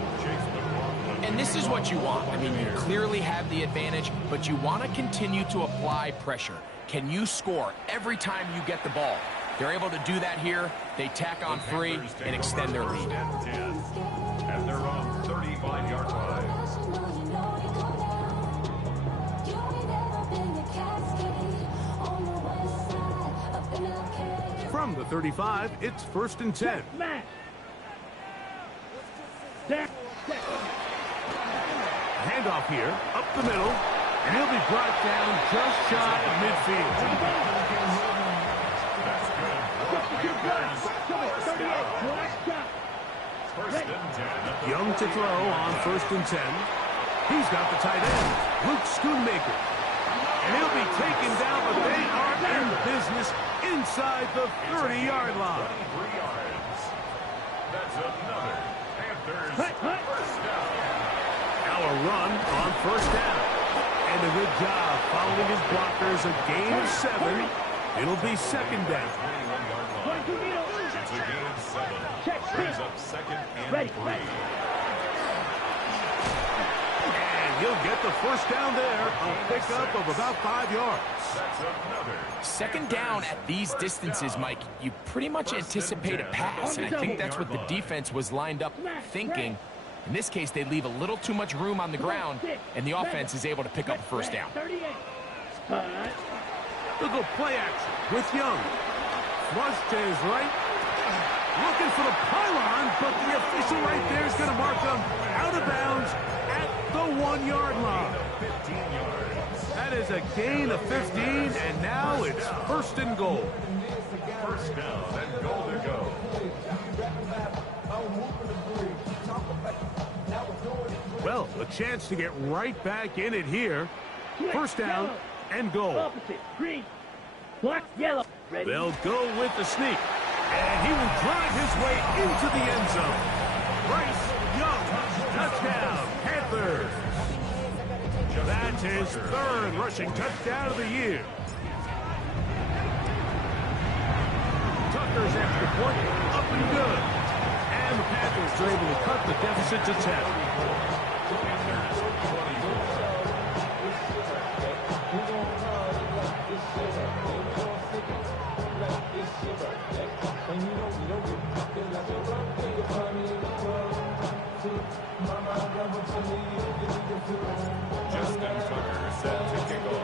And this is what you want. I mean, you clearly have the advantage, but you want to continue to apply pressure. Can you score every time you get the ball? They're able to do that here. They tack on 3 and extend their lead. At their own 35-yard line. From the 35, it's 1st and 10. Handoff here, up the middle, and he'll be brought down just shy of midfield. Young to throw on 1st and 10. He's got the tight end, Luke Schoonmaker. And he'll be taken down, but they are in business inside the 30-yard line. 23 yards. That's another Panthers first down. Now a run on 1st down. And a good job following his blockers, a gain of 7. It'll be 2nd down. 21-yard line. It's a gain of 7. Brings up 2nd and 3. And he'll get the 1st down there, a pickup of about 5 yards. That's another 2nd down at these distances, Mike, you pretty much anticipate a pass, and I think that's what the defense was lined up thinking. In this case, they leave a little too much room on the ground, and the offense is able to pick up a 1st down. They'll go play action with Young. Flush to his right. Looking for the pylon, but the official right there is going to mark them out of bounds at the 1-yard line. 15 yards. That is a gain of 15, and now it's 1st and goal. 1st down and goal to go. Well, a chance to get right back in it here. 1st down and goal. Opposite. Green. Black. Yellow. Ready. They'll go with the sneak. And he will drive his way into the end zone. Bryce Young, touchdown, Panthers. That's his 3rd rushing touchdown of the year. Tucker's extra point, up and good. And the Panthers are able to cut the deficit to 10.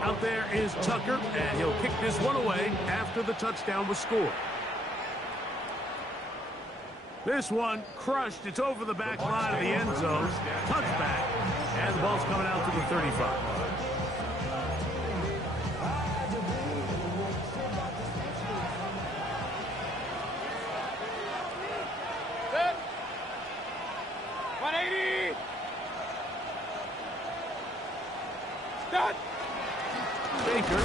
Out there is Tucker, and he'll kick this one away after the touchdown was scored. This one crushed. It's over the back line of the end zone. Touchback, and the ball's coming out to the 35. Baker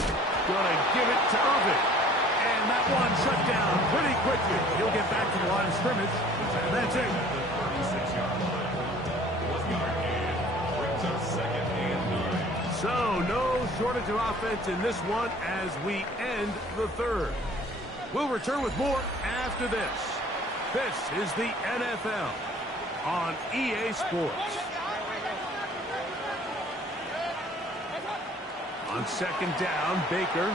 gonna give it to Irvin. And that one shut down pretty quickly. He'll get back to the line of scrimmage. And that's it. 36-yard line. 1-yard gain. Brings up 2nd and 9. So, no shortage of offense in this one as we end the third. We'll return with more after this. This is the NFL on EA Sports. On second down, Baker.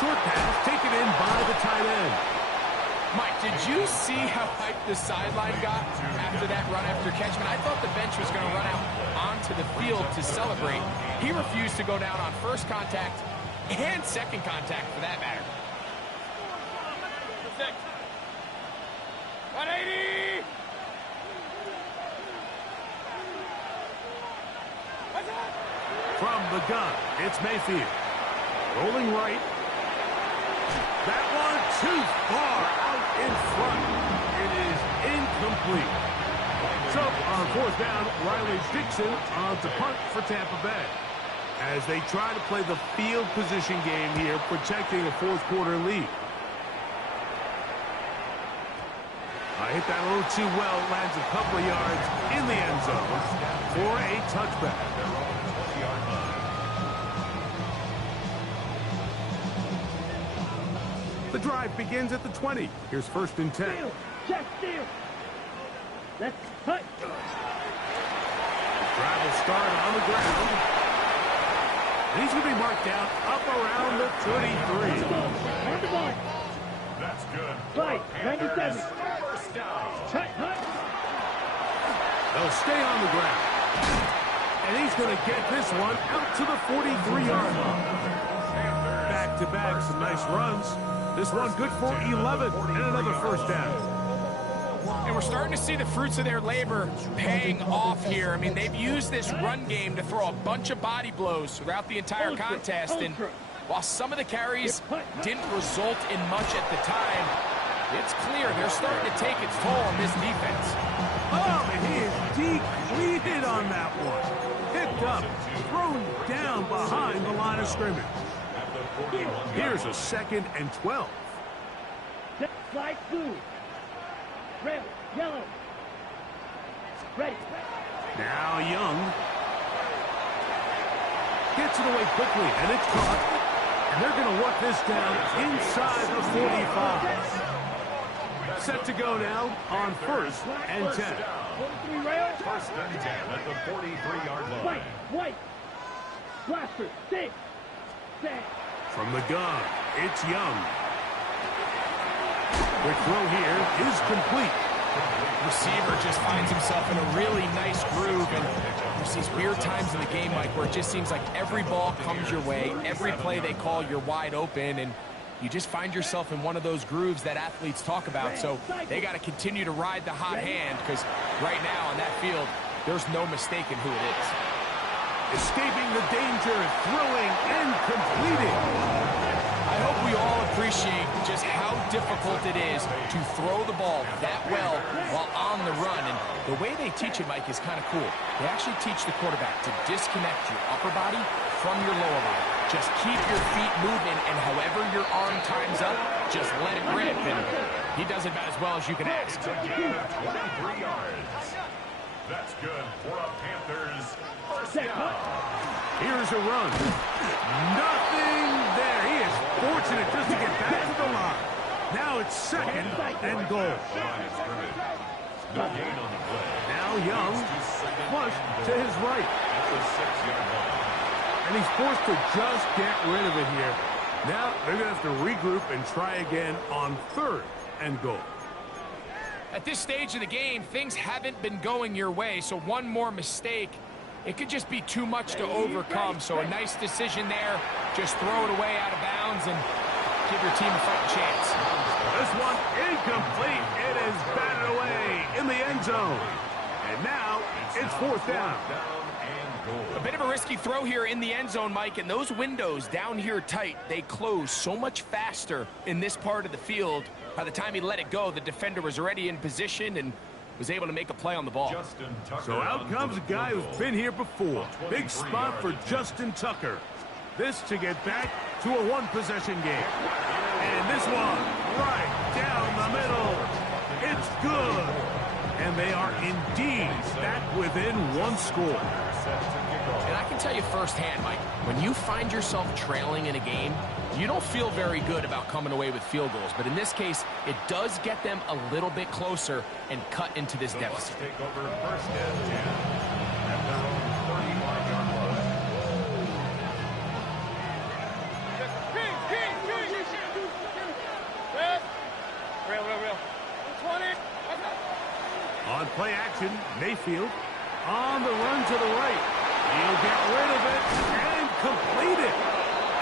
Short pass taken in by the tight end. Mike, did you see how hyped the sideline got after that run after catch? I thought the bench was going to run out onto the field to celebrate. He refused to go down on first contact and second contact for that matter. 180! From the gun, it's Mayfield. Rolling right. That one too far out in front. It is incomplete. So, on fourth down, Riley Dixon on to punt for Tampa Bay. As they try to play the field position game here, protecting a fourth quarter lead. Hit that a little too well, lands a couple of yards in the end zone for a touchback. The drive begins at the 20. Here's first and 10. Jack steal. Let's cut. Drive will start on the ground. And he's going to be marked down up around the 33. On the ball. That's good. Right, 97. First down. Cut, cut. They'll stay on the ground. And he's going to get this one out to the 43-yard line. Back-to-back, some nice runs. This one good for 11 and another first down. And we're starting to see the fruits of their labor paying off here. I mean, they've used this run game to throw a bunch of body blows throughout the entire contest. And while some of the carries didn't result in much at the time, it's clear they're starting to take its toll on this defense. Oh, and he is depleted on that one. Picked up, thrown down behind the line of scrimmage. Here's a second and 12. Slide blue. Red, yellow. Ready. Now Young. Gets it away quickly, and it's caught. And they're going to work this down inside the 45. Set to go now on first and 10. 43 rail. First and 10 at the 43-yard line. White, white. Blaster, 6. Set. From the gun, it's Young. The throw here is complete. Receiver just finds himself in a really nice groove, and there's these weird times in the game, Mike, where it just seems like every ball comes your way, every play they call, you're wide open, and you just find yourself in one of those grooves that athletes talk about. So they got to continue to ride the hot hand, because right now on that field, there's no mistaking who it is. Escaping the danger, throwing and completing. I hope we all appreciate just how difficult it is to throw the ball that well while on the run. And the way they teach it, Mike, is kind of cool. They actually teach the quarterback to disconnect your upper body from your lower body. Just keep your feet moving, and however your arm times up, just let it rip. And he does it about as well as you can ask. It's a gain of 23 yards. That's good for a Panthers first down. Here's a run. Nothing there. He is fortunate just to get back to the line. Now it's second and goal. No gain on the play. Now Young, flush to his right. At the 6-yard line. And he's forced to just get rid of it here. Now they're going to have to regroup and try again on third and goal. At this stage of the game, things haven't been going your way, so one more mistake, it could just be too much to overcome. So a nice decision there. Just throw it away out of bounds and give your team a fighting chance. This one incomplete. It is batted away in the end zone. And now it's fourth down. A bit of a risky throw here in the end zone, Mike, and those windows down here tight, they close so much faster in this part of the field. By the time he let it go, the defender was already in position and was able to make a play on the ball. So out comes a guy who's been here before. Big spot for Justin Tucker. This to get back to a one-possession game. And this one right down the middle. It's good. And they are indeed back within one score. set to kick off. And I can tell you firsthand, Mike, when you find yourself trailing in a game, you don't feel very good about coming away with field goals. But in this case, it does get them a little bit closer and cut into this deficit. Take over first and 10 at their own 35-yard line. Real. 20. On play action, Mayfield on the run to the right. He'll get rid of it and complete it.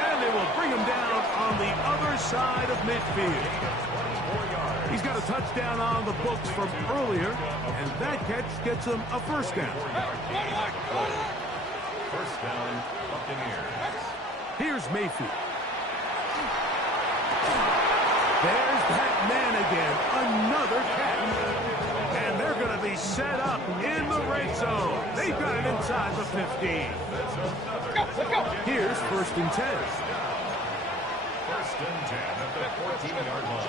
And they will bring him down on the other side of midfield. He's got a touchdown on the books from earlier, and that catch gets him a first down. First down, Buccaneers. Here's Mayfield. There's that man again, another catch. And they're going to be set up in the red zone. They've got it inside the 15. Here's first and 10. First and 10 at the 14-yard line.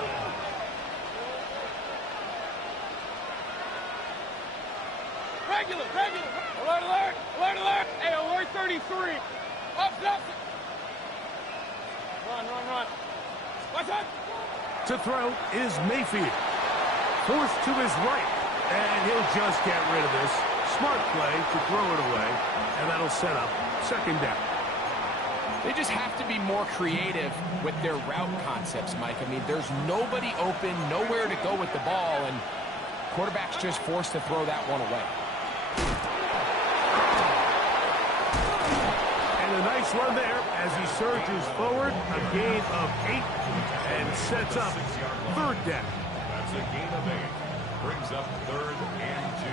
Regular. Alert. Hey, alert 33. Up. Run. Watch out. To throw is Mayfield. Forced to his right. And he'll just get rid of this. Smart play to throw it away. And that'll set up second down. They just have to be more creative with their route concepts, Mike. I mean, there's nobody open, nowhere to go with the ball, and quarterback's just forced to throw that one away. And a nice run there as he surges forward. A gain of 8 and sets up third down. That's a gain of 8. Brings up third and 2.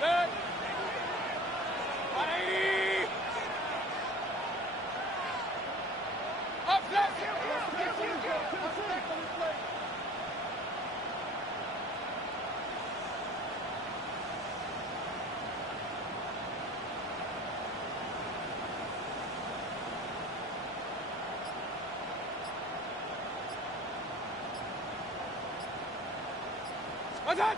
Good. 180. Up. What's that?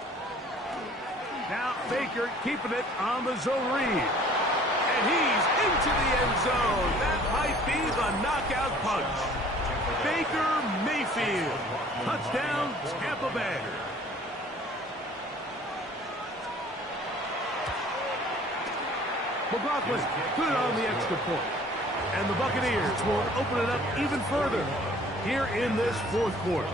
Now Baker keeping it on the zone read. And he's into the end zone. That might be the knockout punch. Baker Mayfield. Touchdown, Tampa Bay. McLaughlin good on the extra point. And the Buccaneers will open it up even further here in this fourth quarter.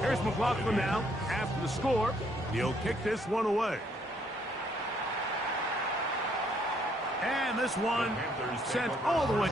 Here's McLaughlin now after the score. He'll kick this one away. And this one sent all the way.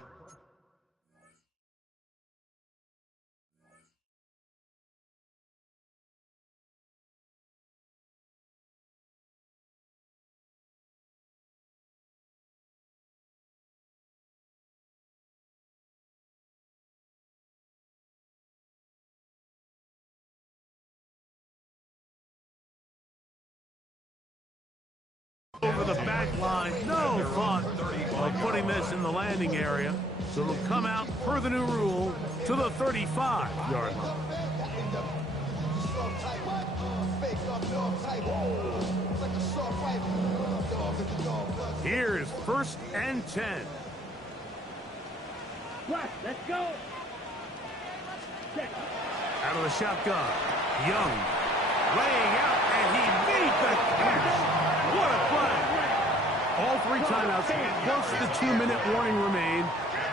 Over the back line, no thought of putting this in the landing area, so it'll come out per the new rule to the 35-yard line. Here's first and 10. Let's go. Out of the shotgun, Young laying out, and he made the catch. What a play! All three timeouts, plus the 2-minute warning remain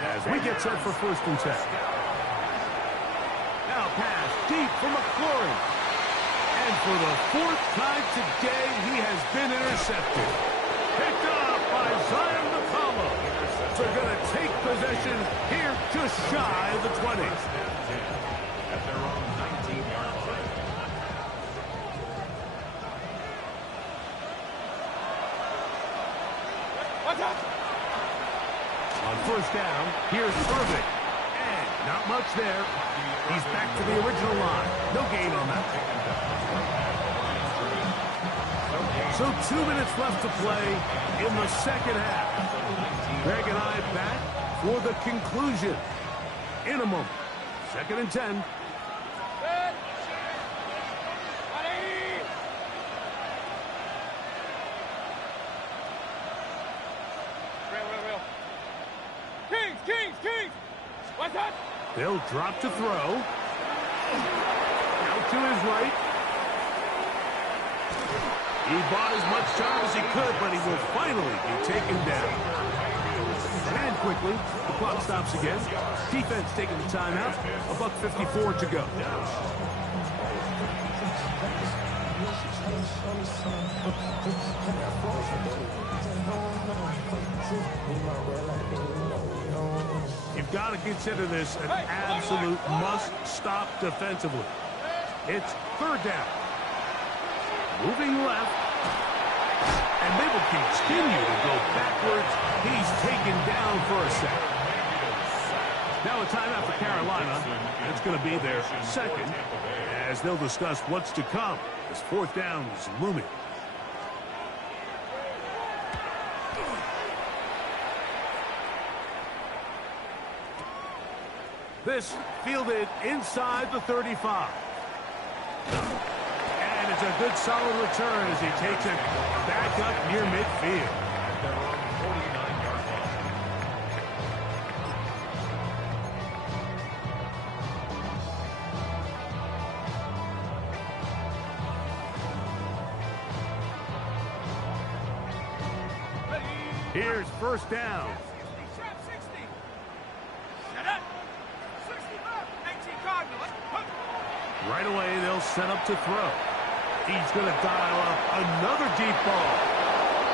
as we get set for first and 10. Now pass deep for McLaurin. And for the fourth time today, he has been intercepted. Picked up by Zion McCollum. They're going to take possession here just shy of the 20. At their own 19-yard line. On first down, here's Irving. And not much there. He's back to the original line. No gain on that. So 2 minutes left to play in the second half. Greg and I back for the conclusion in a moment. Second and 10. They'll drop to throw. Out to his right. He bought as much time as he could, but he will finally be taken down. And quickly, the clock stops again. Defense taking the timeout. $1:54 to go. You've got to consider this an absolute must-stop defensively. It's third down. Moving left. And they will continue to go backwards. He's taken down for a sack. Now a timeout for Carolina. It's going to be their second, as they'll discuss what's to come as fourth down is looming. This fielded inside the 35. And it's a good solid return as he takes it back up near midfield. They're on 49-yard line. Here's first down. Right away, they'll set up to throw. He's going to dial up another deep ball.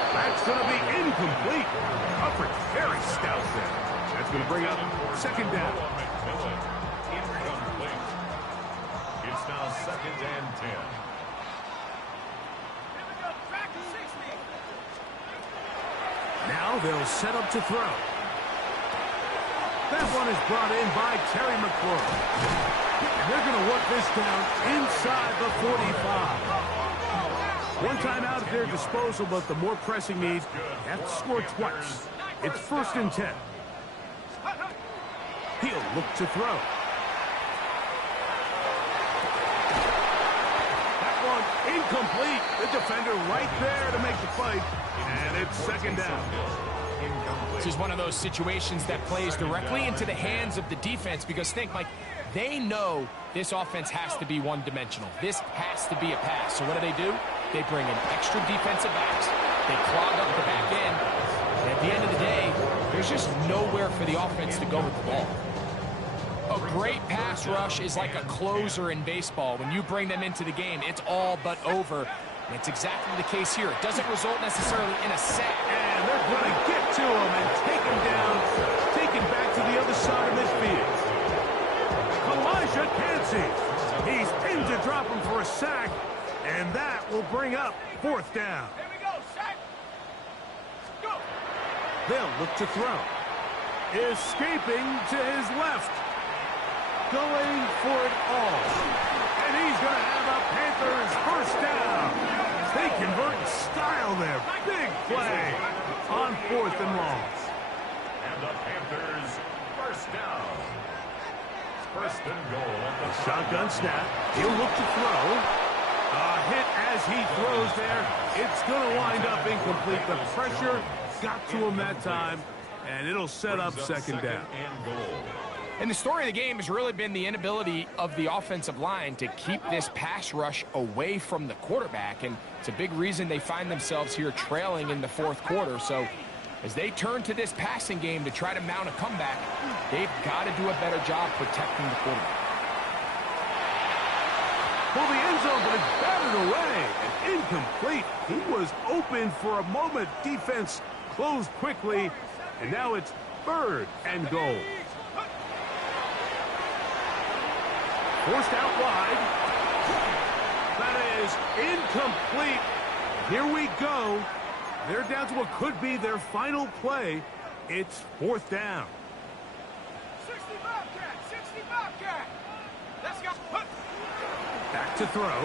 That's going to be incomplete. Coverage very stout there. That's going to bring up second down. Incomplete. It's now 2nd and 10. Now they'll set up to throw. That one is brought in by Terry McLaurin. And they're going to work this down inside the 45. One time out at their disposal, but the more pressing needs have to score twice. It's 1st and 10. He'll look to throw. That one incomplete. The defender right there to make the fight. And it's second down. This is one of those situations that plays directly into the hands of the defense because think, Mike, they know this offense has to be one-dimensional. This has to be a pass. So what do? They bring in extra defensive backs. They clog up the back end. And at the end of the day, there's just nowhere for the offense to go with the ball. A great pass rush is like a closer in baseball. When you bring them into the game, it's all but over. And it's exactly the case here. It doesn't result necessarily in a sack. And they're going to get to him and take him down, take him back to the other side of midfield. Elijah Cansey. He's pinned to drop him for a sack, and that will bring up fourth down. Here we go, sack. Go. They'll look to throw. Escaping to his left. Going for it all. And he's going to have a Panthers first down. They convert in style there. Big play on 4th and long. And the Panthers first down. First and goal at the shotgun snap. He'll look to throw. A hit as he throws there. It's going to wind up incomplete. The pressure got to him that time, and it'll set up second down. And goal. And the story of the game has really been the inability of the offensive line to keep this pass rush away from the quarterback. And it's a big reason they find themselves here trailing in the 4th quarter. So as they turn to this passing game to try to mount a comeback, they've got to do a better job protecting the quarterback. Well, the end zone, but it's batted away and incomplete. He was open for a moment. Defense closed quickly, and now it's 3rd and goal. Forced out wide. That is incomplete. Here we go. They're down to what could be their final play. It's 4th down. 60 Bobcat, 60 Bobcat. Let's go. Back to throw.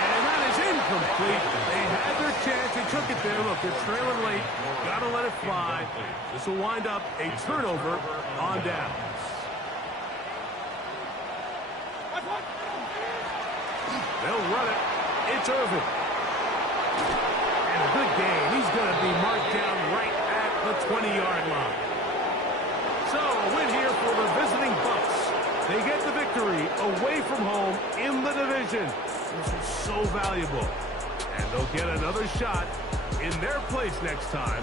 And that is incomplete. They had their chance. They took it there. Look, they're trailing late. Got to let it fly. This will wind up a turnover on down. They'll run it. It's Irvin. And a good game. He's going to be marked down right at the 20-yard line. So, a win here for the visiting Bucks. They get the victory away from home in the division. This is so valuable. And they'll get another shot in their place next time.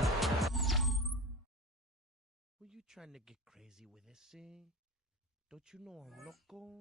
Were you trying to get crazy with this, eh? Don't you know I'm loco?